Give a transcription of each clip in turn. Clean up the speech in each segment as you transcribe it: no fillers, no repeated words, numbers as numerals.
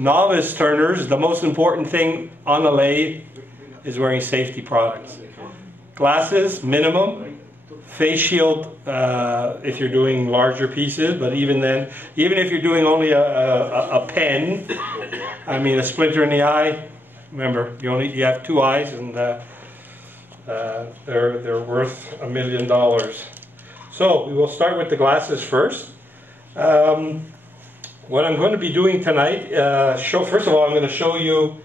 Novice turners, the most important thing on a lathe is wearing safety products. Glasses, minimum. Face shield if you're doing larger pieces, but even then, even if you're doing only a pen, I mean a splinter in the eye, remember you have two eyes and they're worth $1 million. So we will start with the glasses first. What I'm going to be doing tonight, first of all, I'm going to show you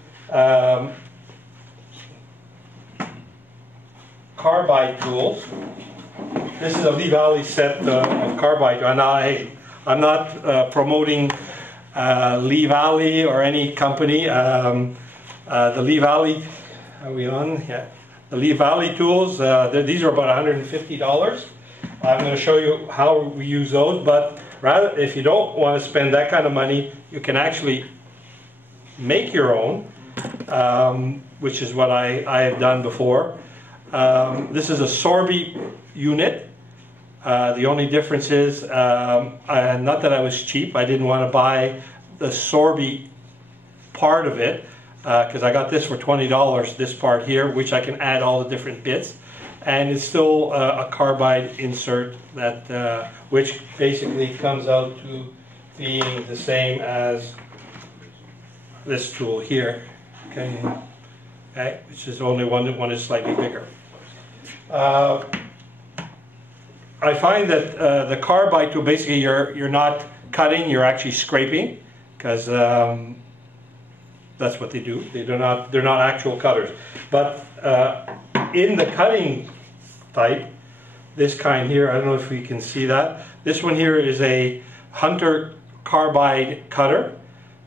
carbide tools. This is a Lee Valley set of carbide. And I'm not promoting Lee Valley or any company. The Lee Valley, are we on? Yeah. The Lee Valley tools, these are about $150. I'm going to show you how we use those, but rather, if you don't want to spend that kind of money, you can actually make your own, which is what I have done before. This is a Sorby unit. The only difference is, not that I was cheap, I didn't want to buy the Sorby part of it, because I got this for $20, this part here, which I can add all the different bits. And it's still a carbide insert that which basically comes out to being the same as this tool here. Okay, which is only one is slightly bigger. I find that the carbide tool, basically you're not cutting, you're actually scraping, because that's what they do. They're not actual cutters. But in the cutting type, this kind here, I don't know if we can see that. This one here is a Hunter carbide cutter.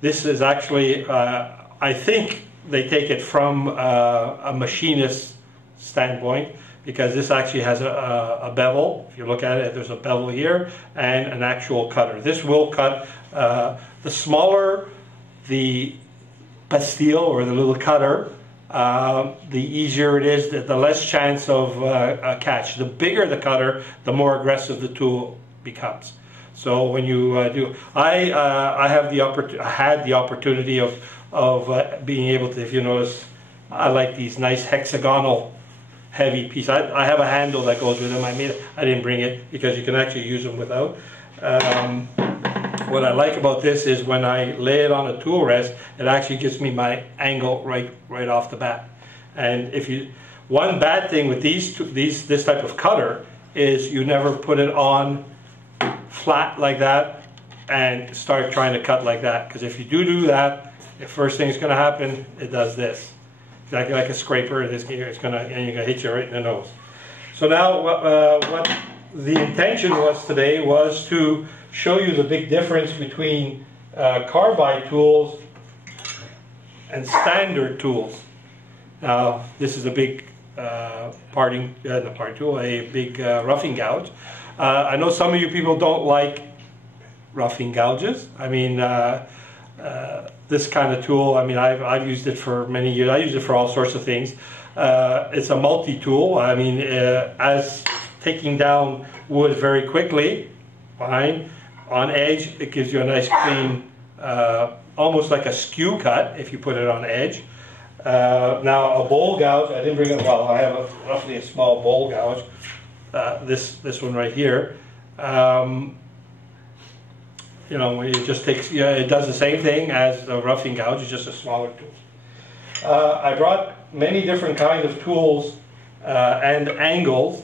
This is actually, I think they take it from a machinist standpoint, because this actually has a bevel. If you look at it, there's a bevel here and an actual cutter. This will cut, the smaller the pastille or the little cutter, the easier it is, the less chance of a catch. The bigger the cutter, the more aggressive the tool becomes. So when you do, I had the opportunity of being able to, if you notice, I like these nice hexagonal heavy pieces. I have a handle that goes with them. I didn't bring it because you can actually use them without. What I like about this is when I lay it on a tool rest, it actually gives me my angle right off the bat. And one bad thing with this type of cutter is you never put it on flat like that and start trying to cut like that, because if you do that, the first thing that's going to happen, it does this. Exactly like a scraper, and you're going to hit you right in the nose. So now what the intention was today was to show you the big difference between carbide tools and standard tools. Now, this is a big roughing gouge. I know some of you people don't like roughing gouges. I mean, this kind of tool, I mean, I've used it for many years. I use it for all sorts of things. It's a multi-tool. I mean, as taking down wood very quickly, fine. On edge, it gives you a nice clean, almost like a skew cut if you put it on edge. Now a bowl gouge, I didn't bring it, well, I have roughly a small bowl gouge, this one right here. You know, it just takes, it does the same thing as the roughing gouge, it's just a smaller tool. I brought many different kinds of tools and angles.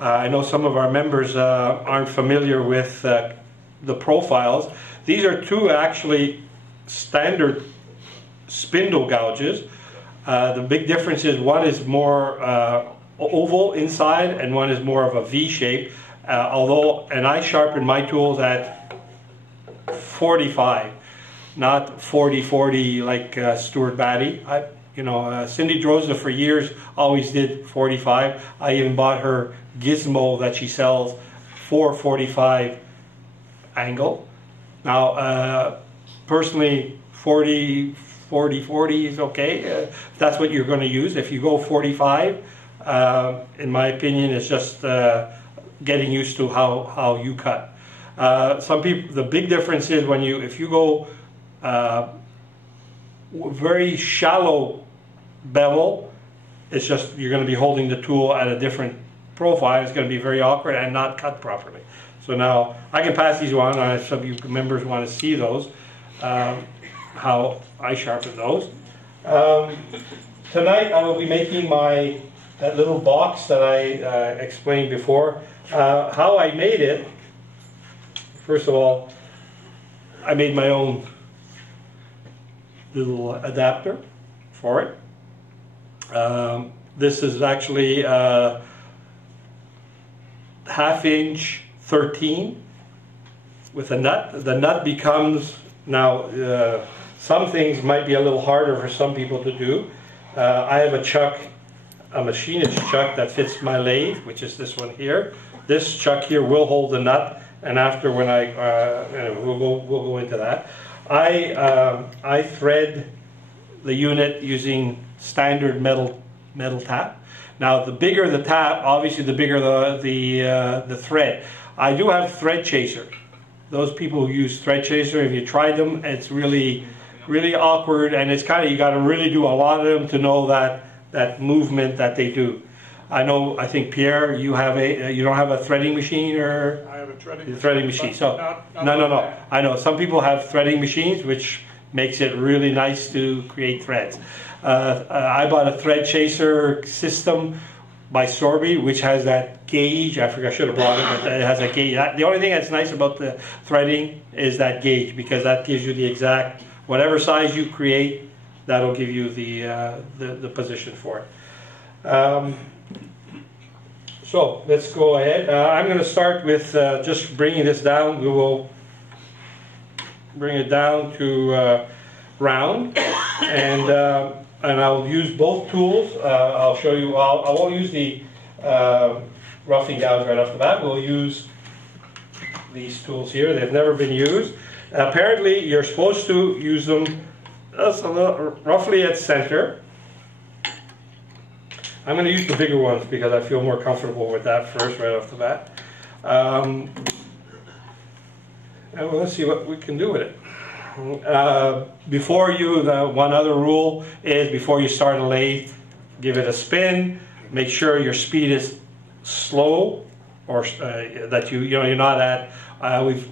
I know some of our members aren't familiar with the profiles. These are two actually standard spindle gouges. The big difference is one is more oval inside and one is more of a V shape. And I sharpen my tools at 45, not 40-40 like Stuart Batty. Cindy Droza for years always did 45. I even bought her gizmo that she sells for 45 angle. Now, personally, 40 is okay. If that's what you're going to use. If you go 45, in my opinion, it's just getting used to how you cut. Some people, the big difference is when if you go very shallow bevel, it's just you're going to be holding the tool at a different profile. It's going to be very awkward and not cut properly. So now I can pass these on. If some of you members want to see those, how I sharpen those. Tonight I will be making that little box that I explained before. How I made it, first of all, I made my own little adapter for it. This is actually 1/2 inch 13 with a nut. The nut becomes, now some things might be a little harder for some people to do. I have a chuck, a machinist chuck that fits my lathe, which is this one here. This chuck here will hold the nut, and after when we'll go into that. I thread the unit using standard metal tap. Now, the bigger the tap, obviously the bigger the thread. I do have thread chaser. Those people who use thread chaser, if you tried them, it's really awkward, and it's kind of, you got to really do a lot of them to know that movement that they do. I think Pierre, you don't have a threading machine, or I have a threading machine. So no. I know some people have threading machines, which makes it really nice to create threads. I bought a thread chaser system by Sorby, which has that gauge. I should have brought it, but it has a gauge. The only thing that's nice about the threading is that gauge, because that gives you the exact, whatever size you create, that'll give you the position for it. So let's go ahead. I'm going to start with just bringing this down. We will bring it down to round, and I'll use both tools. I'll show you. I won't use the roughing gouge right off the bat. We'll use these tools here. They've never been used. Apparently, you're supposed to use them just a little, roughly at center. I'm going to use the bigger ones because I feel more comfortable with that first, right off the bat. And well, let's see what we can do with it. One other rule is before you start a lathe, give it a spin. Make sure your speed is slow, or that you're not at.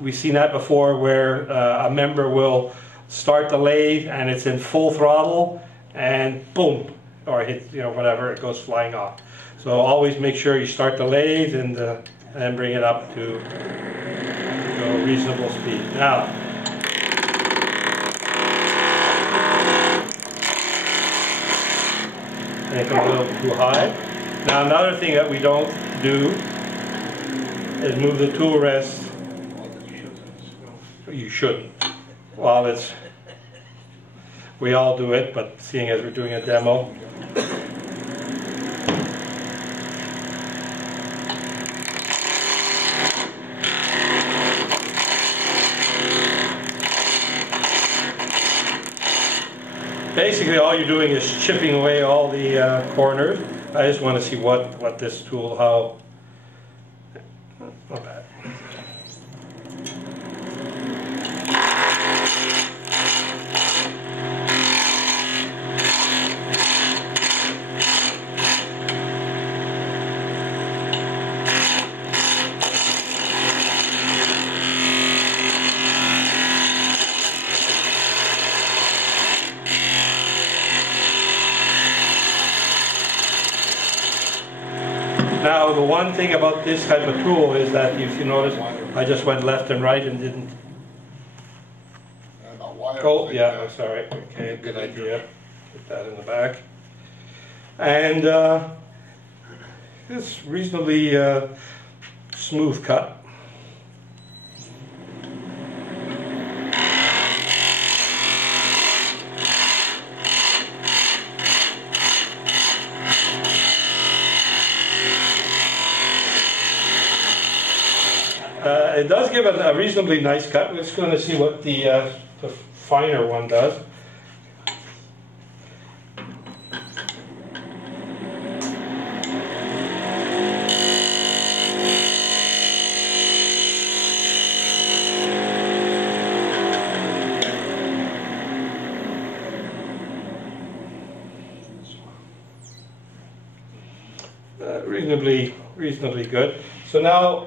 We've seen that before, where a member will start the lathe and it's in full throttle, and boom, or hit, whatever, it goes flying off. So always make sure you start the lathe and then bring it up to a reasonable speed. Now, and it comes a little too high. Now, another thing that we don't do is move the tool rest. You shouldn't. Well, we all do it, but seeing as we're doing a demo. Basically, all you're doing is chipping away all the corners. I just want to see what this tool, how. Not bad. Now, the one thing about this type of tool is that, if you notice, I just went left and right and didn't go. Yeah, I'm sorry. Okay, good idea. Put that in the back. And it's reasonably smooth cut. it does give a reasonably nice cut. We're just going to see what the finer one does. Reasonably good. So now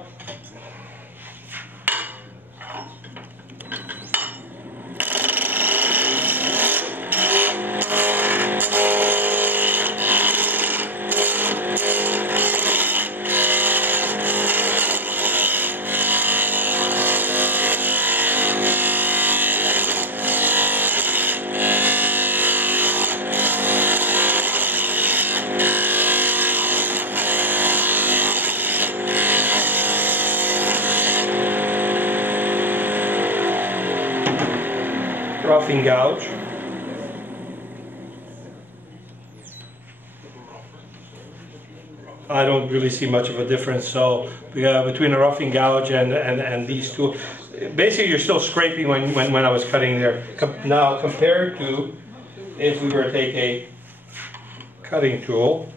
roughing gouge. I don't really see much of a difference. So between a roughing gouge and these two, basically you're still scraping when I was cutting there. Now compared to if we were to take a cutting tool.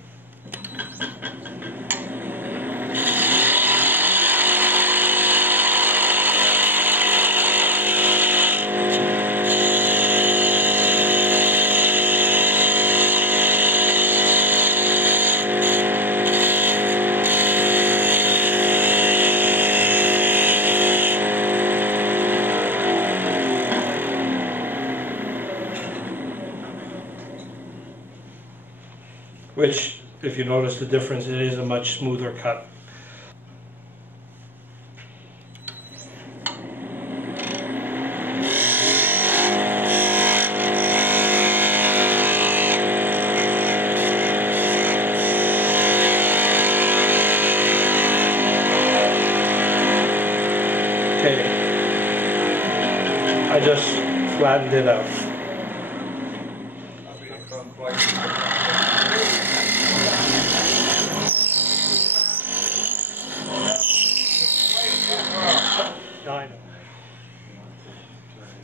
Which, if you notice the difference, it is a much smoother cut. Okay, I just flattened it out.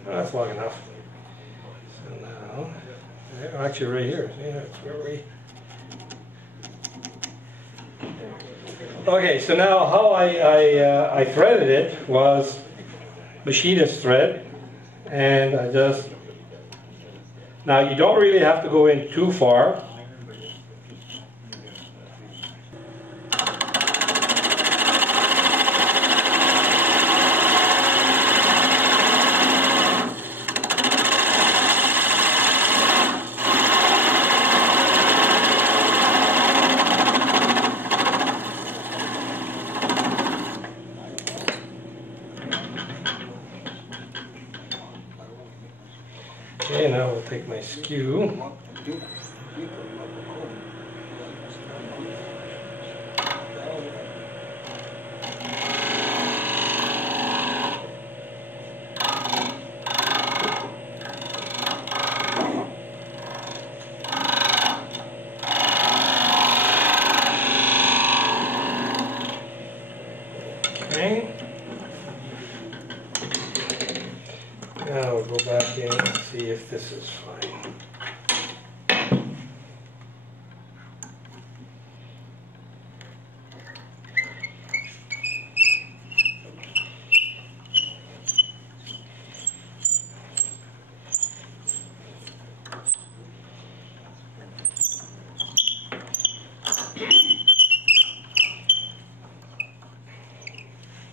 That's long enough. So now, actually right here, see, that's where we... Okay, so now how I threaded it was machinist thread, and I just... Now you don't really have to go in too far. Okay, now we'll take my skew. Okay. Now we'll go back in and see if this is fine.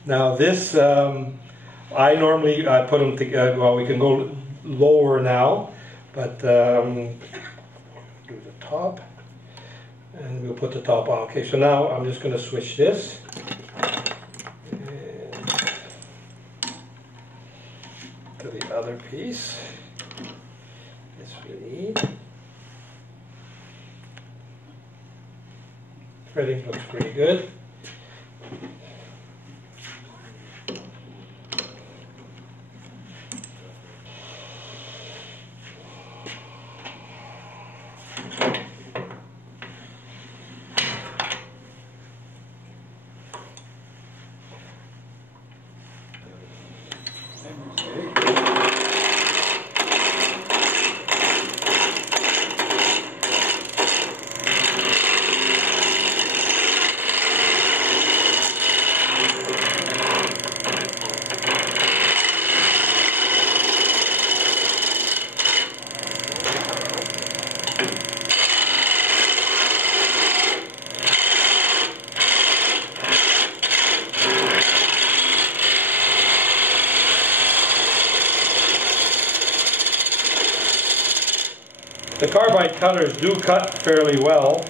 Now this, I normally put them together. Well, we can go lower now, but do the top, and we'll put the top on. Okay, so now I'm just going to switch this. To the other piece. This we need. Threading looks pretty good. The carbide cutters do cut fairly well,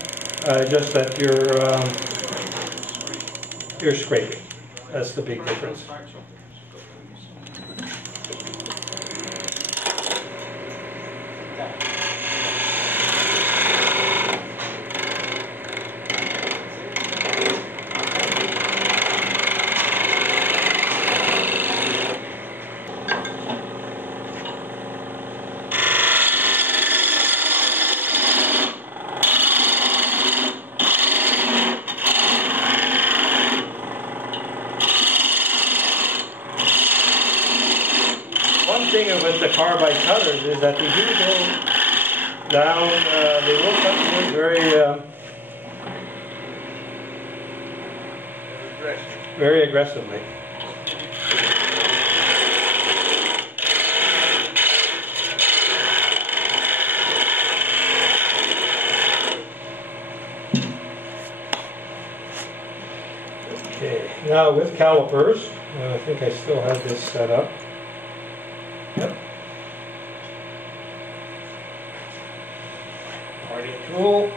just that you're scraping. That's the big difference. One thing with the carbide cutters is that they do go down, they will cut wood very aggressively. Okay, now with calipers, I think I still have this set up. Yep. Parting tool.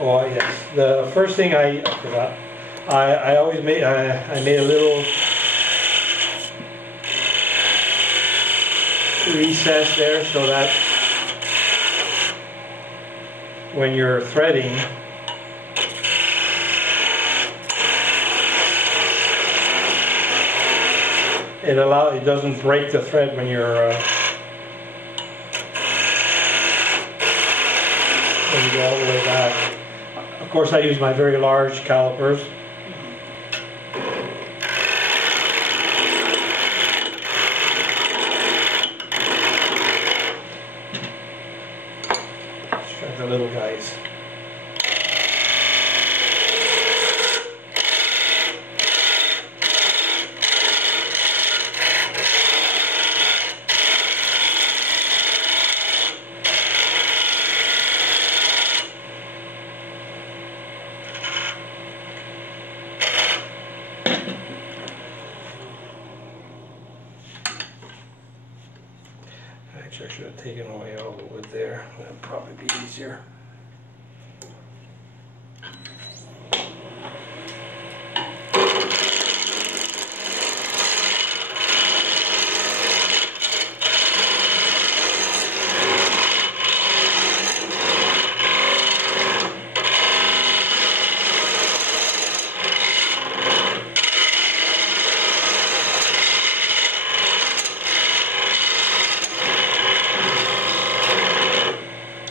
Oh yes, the first thing I forgot. I always made I made a little recess there so that when you're threading, it doesn't break the thread when you're when you go all the way back. Of course, I use my very large calipers. Let's try the little guys. Actually, I should have taken away all the wood there. That would probably be easier.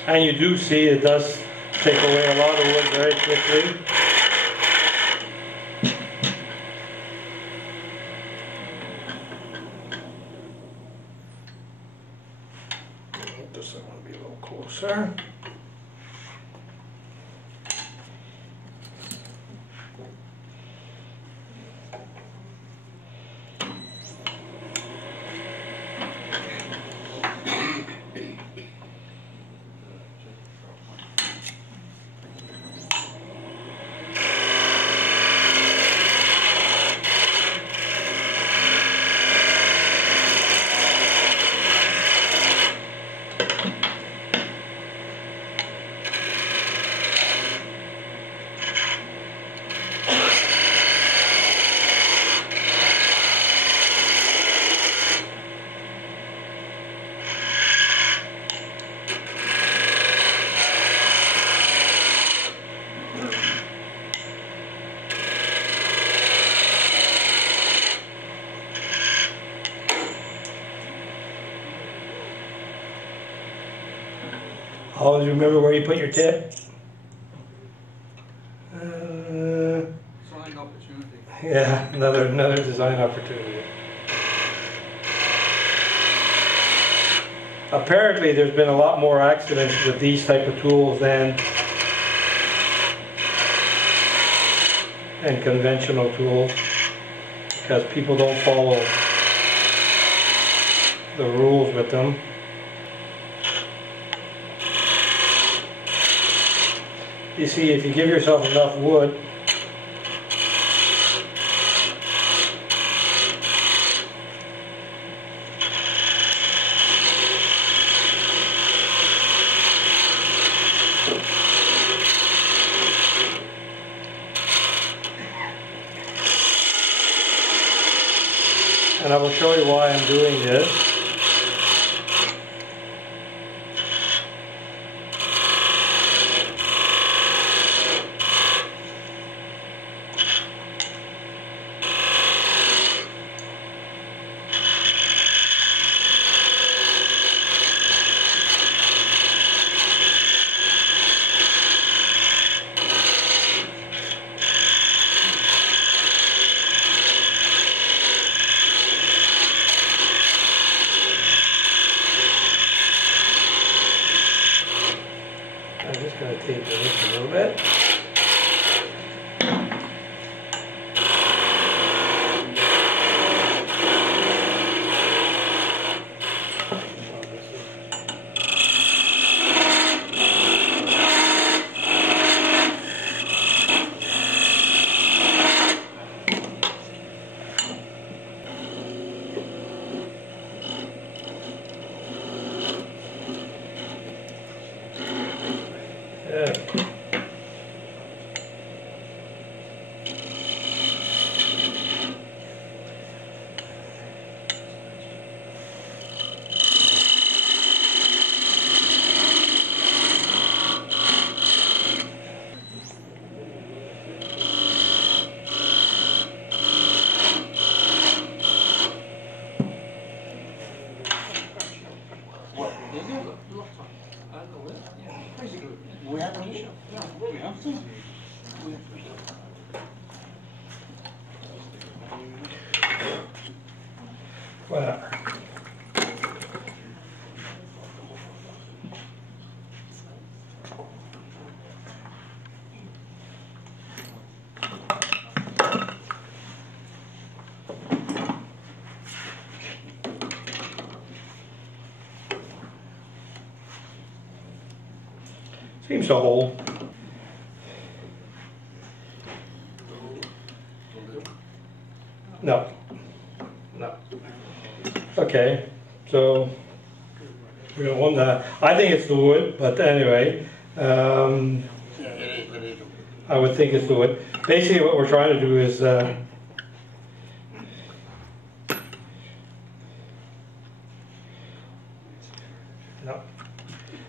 And you do see it does take away a lot of wood very quickly. This one will be a little closer. Always remember where you put your tip. Design opportunity. Yeah, another design opportunity. Apparently there's been a lot more accidents with these type of tools than conventional tools, because people don't follow the rules with them. You see, if you give yourself enough wood, I will show you why I'm doing this. I'm just going to taper this a little bit. Whatever. Seems to hold. No. No. Okay, so we don't want that. I think it's the wood, but anyway, I would think it's the wood. Basically, what we're trying to do is no.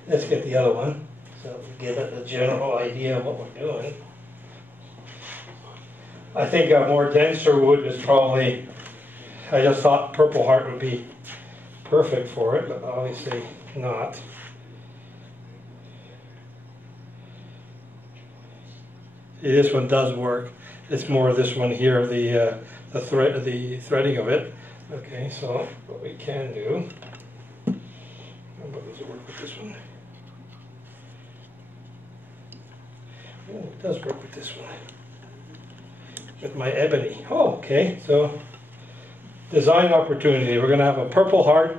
Let's get the other one, so we get a general idea of what we're doing. I think a more denser wood is probably. I just thought Purple Heart would be perfect for it, but obviously not. See, this one does work. It's more this one here, the threading of it. Okay, so what we can do. But does it work with this one? Oh, it does work with this one. With my ebony. Oh, okay, so. Design opportunity. We're going to have a Purple Heart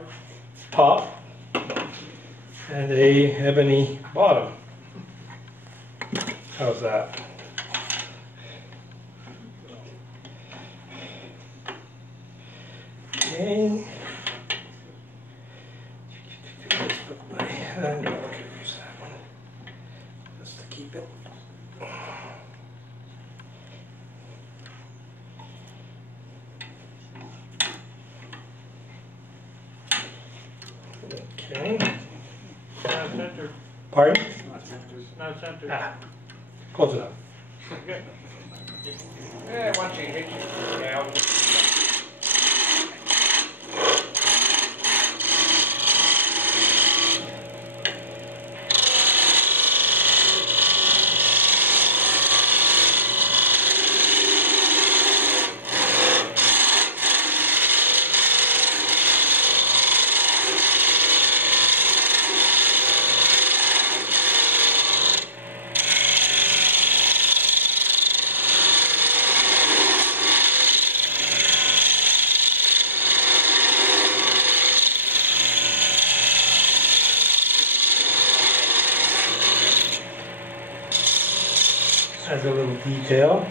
top and a ebony bottom. How's that? Okay. Let's put my hand. Okay, use that one just to keep it. Okay. Not centered. Pardon? Not centered. Ah, close enough. Yeah, once you hit you. As a little detail.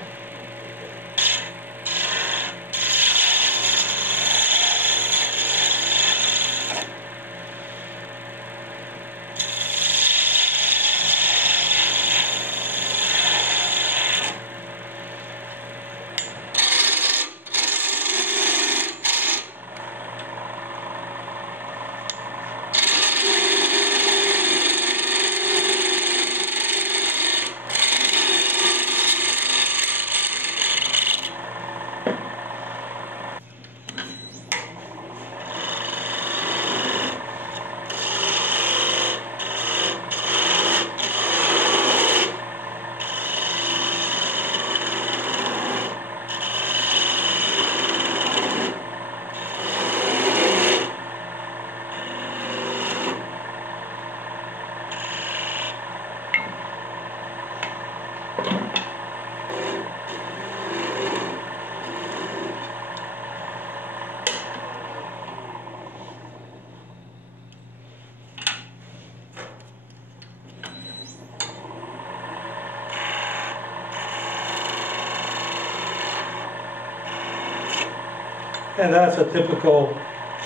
And that's a typical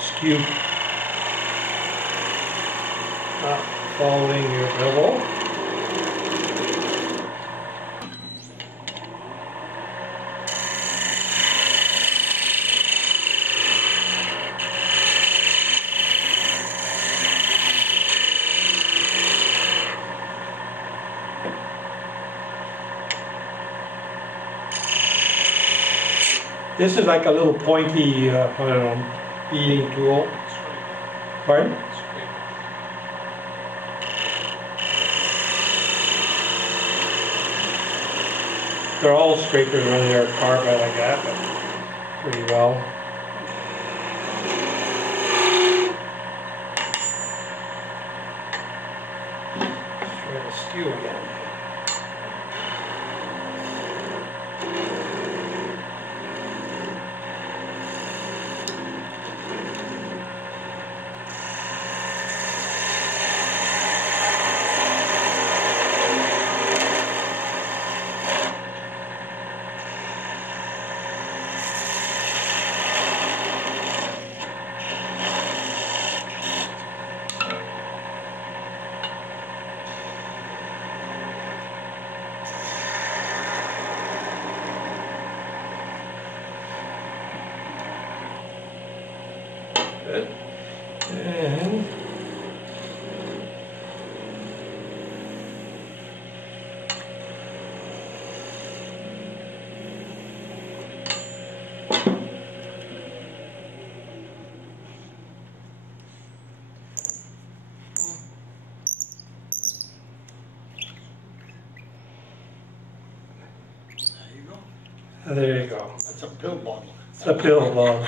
skew, not following your bevel. This is like a little pointy, I don't know, eating tool. Pardon? They're all scrapers when they're carved out like that, but pretty well. Let's try the skew again. Good. And there you go. That's a pill bottle. It's a pill bottle.